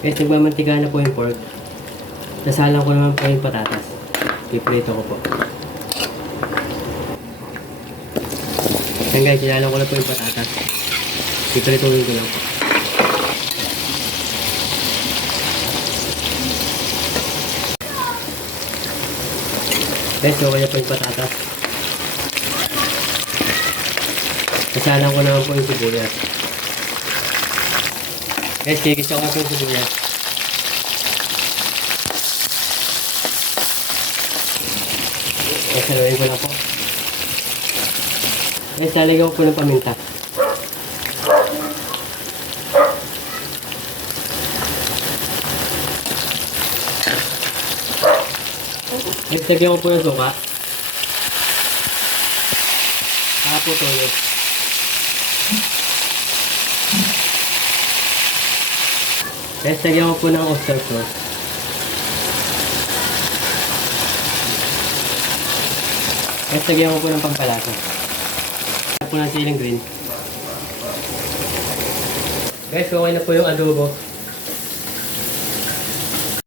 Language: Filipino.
Guys, nagmamantika na po yung pork. Nasalang ko naman po yung patatas. Piprito ko po. Yan guys, sinalang ko na po yung patatas. Piprituhin ko lang po. Guys, okay na po yung patatas. Nasalang ko naman po yung sibuyas. Guys, kikisa ko na po yung sibuyas. Guys, saluhin ko lang po. Guys, lalagyan ko po ng paminta. Guys, lagyan ko po ng suka. Saka po toyo. Guys, lagyan ko po ng oyster sauce. Guys, lagyan ko po ng pampalasa. Lagyan po ng siling green. Guys, okay na po yung adobo.